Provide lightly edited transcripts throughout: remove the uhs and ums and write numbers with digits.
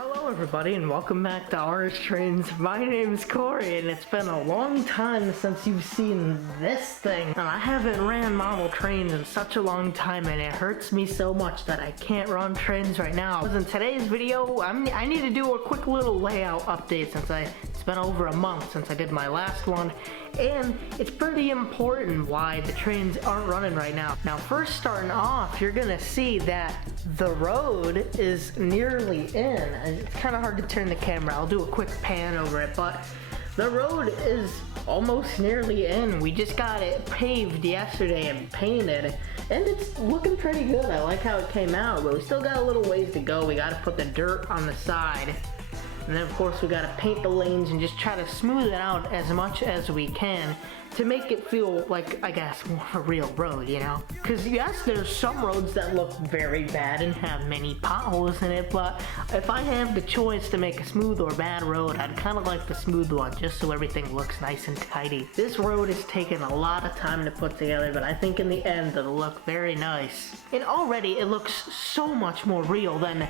Hello everybody and welcome back to RS Trains. My name's Corey and it's been a long time since you've seen this thing. And I haven't ran model trains in such a long time and it hurts me so much that I can't run trains right now. In today's video, I need to do a quick little layout update since it's been over a month since I did my last one. And it's pretty important why the trains aren't running right now. Now first starting off, you're gonna see that the road is nearly in. It's kind of hard to turn the camera. I'll do a quick pan over it, but the road is almost nearly in. We just got it paved yesterday and painted, and it's looking pretty good. I like how it came out, but we still got a little ways to go. We got to put the dirt on the side. And then of course we gotta paint the lanes and just try to smooth it out as much as we can to make it feel like, I guess, more of a real road, you know? Because yes, there's some roads that look very bad and have many potholes in it, but if I have the choice to make a smooth or bad road, I'd kind of like the smooth one just so everything looks nice and tidy. This road has taken a lot of time to put together, but I think in the end it'll look very nice. And already it looks so much more real than,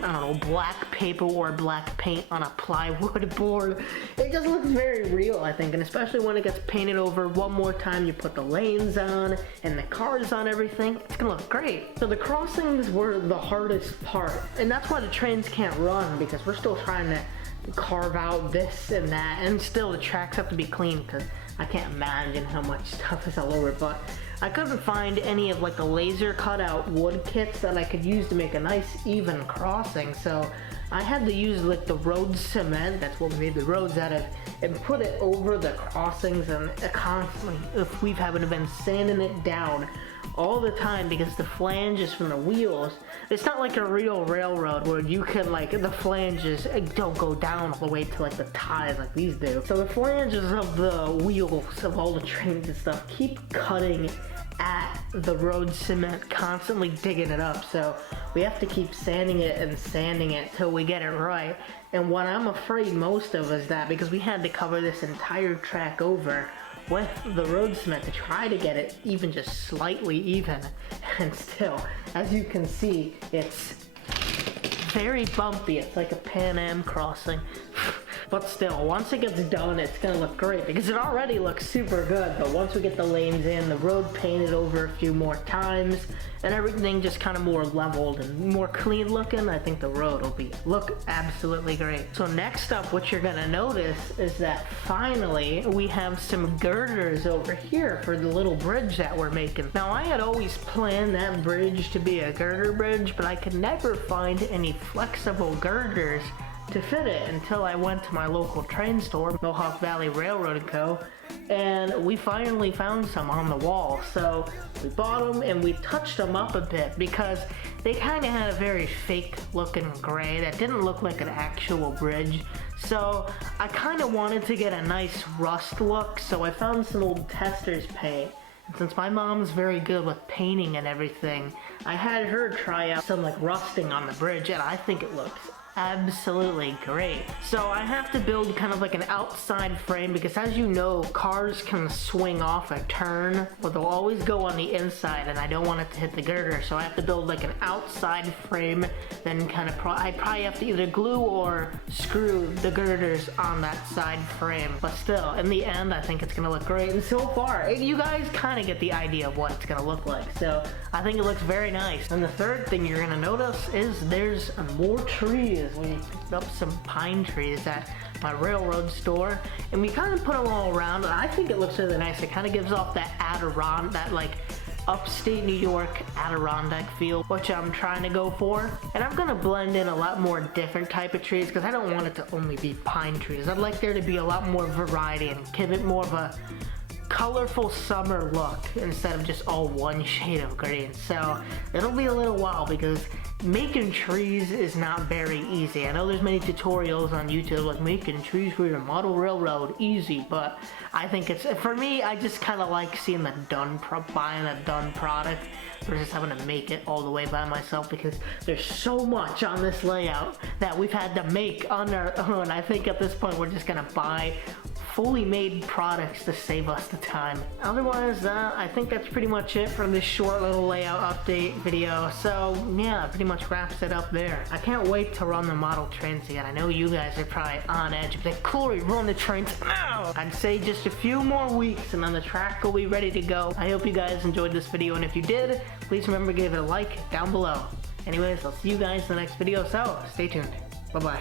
I don't know, black paper or black paint on a plywood board. It just looks very real, I think, and especially when it gets painted over one more time, you put the lanes on and the cars on everything, it's gonna look great. So the crossings were the hardest part, and that's why the trains can't run, because we're still trying to carve out this and that, and still the tracks have to be clean because I can't imagine how much stuff is all over it. But I couldn't find any of like the laser cutout wood kits that I could use to make a nice even crossing, so I had to use like the road cement, that's what we made the roads out of, and put it over the crossings, and constantly, if we haven't been sanding it down all the time because the flanges from the wheels, it's not like a real railroad where you can like, the flanges don't go down all the way to like the ties like these do. So the flanges of the wheels of all the trains and stuff keep cutting at the road cement, constantly digging it up. So we have to keep sanding it and sanding it till we get it right. And what I'm afraid most of is that because we had to cover this entire track over with the road cement to try to get it even just slightly even, and still, as you can see, it's very bumpy. It's like a Pan Am crossing. But still, once it gets done, it's gonna look great because it already looks super good. But once we get the lanes in, the road painted over a few more times, and everything just kind of more leveled and more clean looking, I think the road will look absolutely great. So next up, what you're gonna notice is that finally we have some girders over here for the little bridge that we're making. Now I had always planned that bridge to be a girder bridge, but I could never find any flexible girders to fit it until I went to my local train store, Mohawk Valley Railroad & Co., and we finally found some on the wall. So we bought them and we touched them up a bit because they kind of had a very fake looking gray that didn't look like an actual bridge. So I kind of wanted to get a nice rust look, so I found some old Testors paint. And since my mom's very good with painting and everything, I had her try out some like rusting on the bridge, and I think it looks absolutely great. So I have to build kind of like an outside frame because, as you know, cars can swing off a turn, but they'll always go on the inside, and I don't want it to hit the girder, so I have to build like an outside frame, then kind of I probably have to either glue or screw the girders on that side frame. But still, in the end, I think it's gonna look great. And so far, you guys kind of get the idea of what it's gonna look like, so I think it looks very nice. And the third thing you're gonna notice is there's more trees. We picked up some pine trees at my railroad store, and we kind of put them all around, and I think it looks really nice. It kind of gives off that that like upstate New York Adirondack feel, which I'm trying to go for. And I'm gonna blend in a lot more different type of trees because I don't want it to only be pine trees. I'd like there to be a lot more variety and give it more of a colorful summer look instead of just all one shade of green. So it'll be a little while because making trees is not very easy. I know there's many tutorials on YouTube like making trees for your model railroad easy, but I think it's, for me, I just kind of like seeing the buying a done product versus having to make it all the way by myself, because there's so much on this layout that we've had to make on our own. I think at this point we're just gonna buy fully made products to save us the time. Otherwise, I think that's pretty much it for this short little layout update video. So yeah, pretty much wraps it up there. I can't wait to run the model trains again. I know you guys are probably on edge, like, Corey, run the trains now! I'd say just a few more weeks and then the track will be ready to go. I hope you guys enjoyed this video, and if you did, please remember to give it a like down below. Anyways, I'll see you guys in the next video, so stay tuned. Bye-bye.